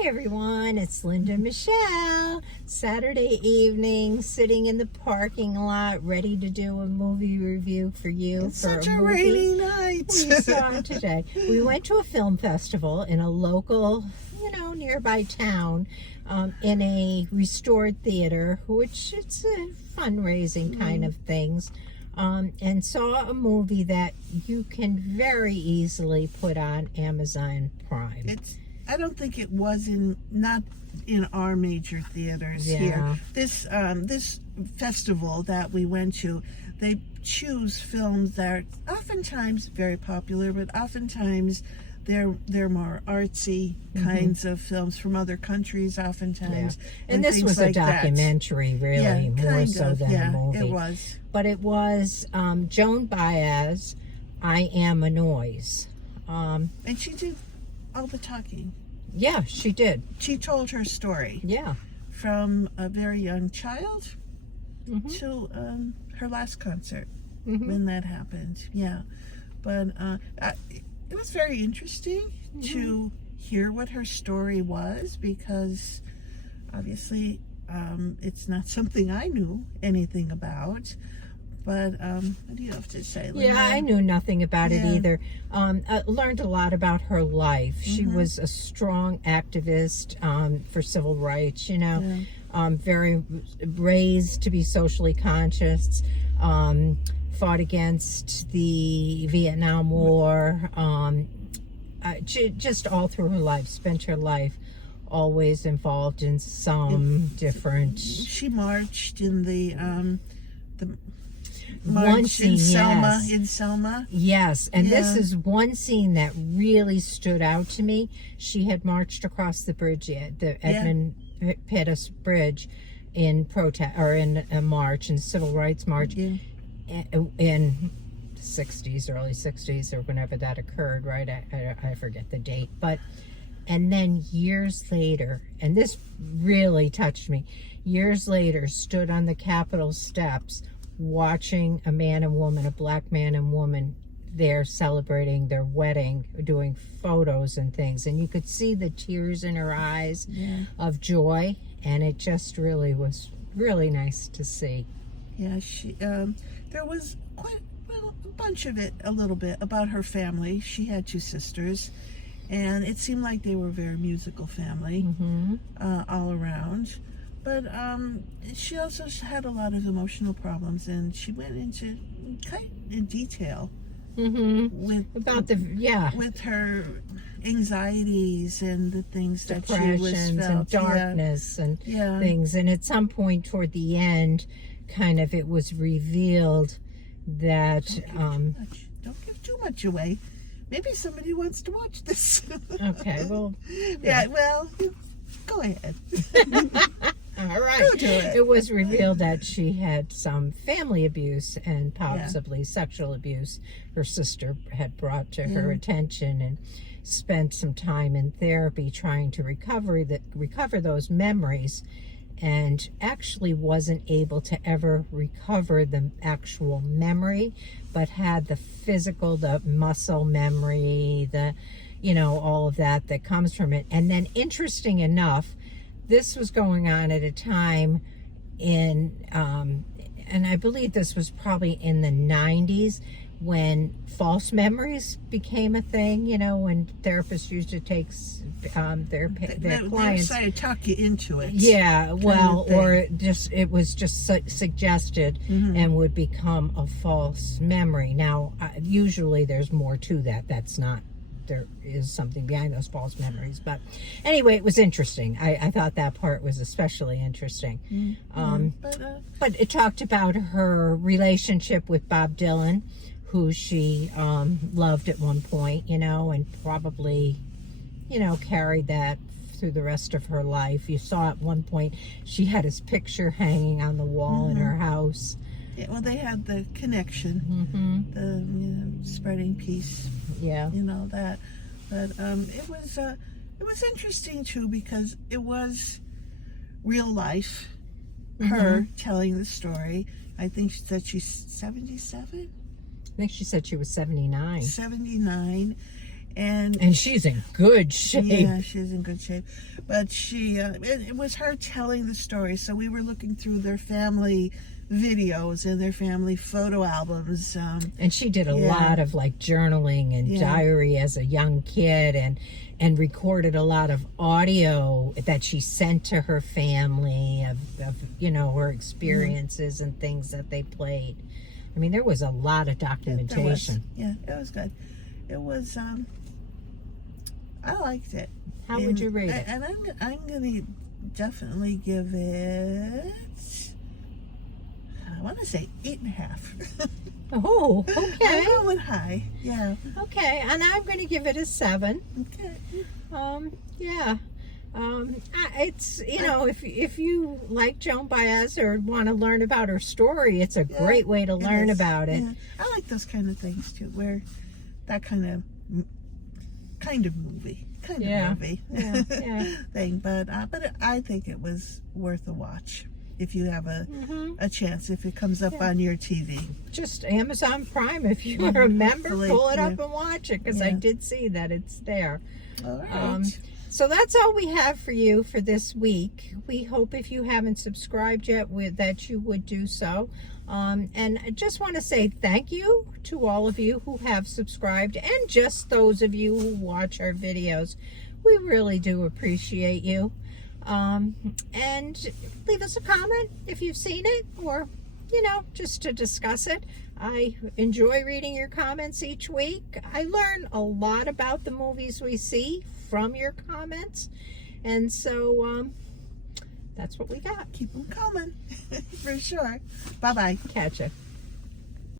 Hi everyone, it's Linda Michelle. Saturday evening, sitting in the parking lot, ready to do a movie review for you. It's such a rainy night. We saw today. We went to a film festival in a local, nearby town, in a restored theater, which it's a fundraising kind of things. And saw a movie that you can very easily put on Amazon Prime. I don't think it was not in our major theaters here. This festival that we went to, they choose films that are oftentimes very popular, but oftentimes they're more artsy kinds of films from other countries, oftentimes. And this was a documentary, really, more so than a movie. It was. But it was Joan Baez, I Am a Noise. And she did all the talking. Yeah, she did. She told her story. Yeah. From a very young child to her last concert when that happened. Yeah. But it was very interesting to hear what her story was, because obviously it's not something I knew anything about. But what do you have to say, Linda? Yeah, I knew nothing about it either. I learned a lot about her life. She was a strong activist for civil rights, very raised to be socially conscious, fought against the Vietnam War, just all through her life, spent her life always involved in some different... She marched in the one scene, in Selma. Yes, and this is one scene that really stood out to me. She had marched across the bridge, the Edmund Pettus Bridge, in protest or in a march, in civil rights march, in the 60s, early 60s, or whenever that occurred. Right, I forget the date, and then years later, and this really touched me. Years later, stood on the Capitol steps, watching a man and woman, a black man and woman, there celebrating their wedding, doing photos and things, and you could see the tears in her eyes of joy, and it just really was really nice to see. Yeah, she there was a bunch of it, a little bit about her family. She had two sisters, and it seemed like they were a very musical family all around. But she also had a lot of emotional problems, and she went into in detail with her anxieties and the things that she was felt, and darkness and things. And at some point toward the end, kind of, it was revealed that don't give too much away. Maybe somebody wants to watch this. Okay, well, well, go ahead. All right. It was revealed that she had some family abuse and possibly sexual abuse her sister had brought to her attention, and spent some time in therapy trying to recover those memories, and actually wasn't able to ever recover the actual memory, but had the physical, the muscle memory, the all of that comes from it. And then, interesting enough, this was going on at a time in, and I believe this was probably in the 90s, when false memories became a thing, when therapists used to take their clients. They try to talk you into it. Yeah, well, or it was just suggested and would become a false memory. Now, usually there's more to that. That's not... there is something behind those false memories, but anyway, it was interesting. I thought that part was especially interesting. But it talked about her relationship with Bob Dylan, who she loved at one point, and probably carried that through the rest of her life. You saw at one point she had his picture hanging on the wall in her house. Yeah, well, they had the connection, the spreading peace. Yeah, that. But it was interesting too, because it was real life. Her telling the story. I think she said she's 77. I think she said she was 79. 79, And she's in good shape. Yeah, she's in good shape. But she, it was her telling the story. So we were looking through their family videos and their family photo albums. And she did a lot of like journaling and diary as a young kid, and recorded a lot of audio that she sent to her family of her experiences and things that they played. I mean, there was a lot of documentation. Yeah, it was good. It was, I liked it. How would you rate it? And I'm going to definitely give it, I want to say 8.5. Oh, okay. I'm going high. Yeah. Okay, and I'm going to give it a 7. Okay. Yeah. It's, if you like Joan Baez or want to learn about her story, it's a great way to learn about it. Yeah. I like those kind of things too, where that kind of movie thing. But I think it was worth a watch if you have a chance, if it comes up on your TV. Just Amazon Prime, if you are a member, pull it up and watch it, because I did see that it's there. All right. So that's all we have for you for this week. We hope if you haven't subscribed yet that you would do so. And I just want to say thank you to all of you who have subscribed, and just those of you who watch our videos. We really do appreciate you. And leave us a comment if you've seen it, or just to discuss it. I enjoy reading your comments each week. I learn a lot about the movies we see from your comments, and so that's what we got. Keep them coming. For sure. Bye-bye. Catch ya.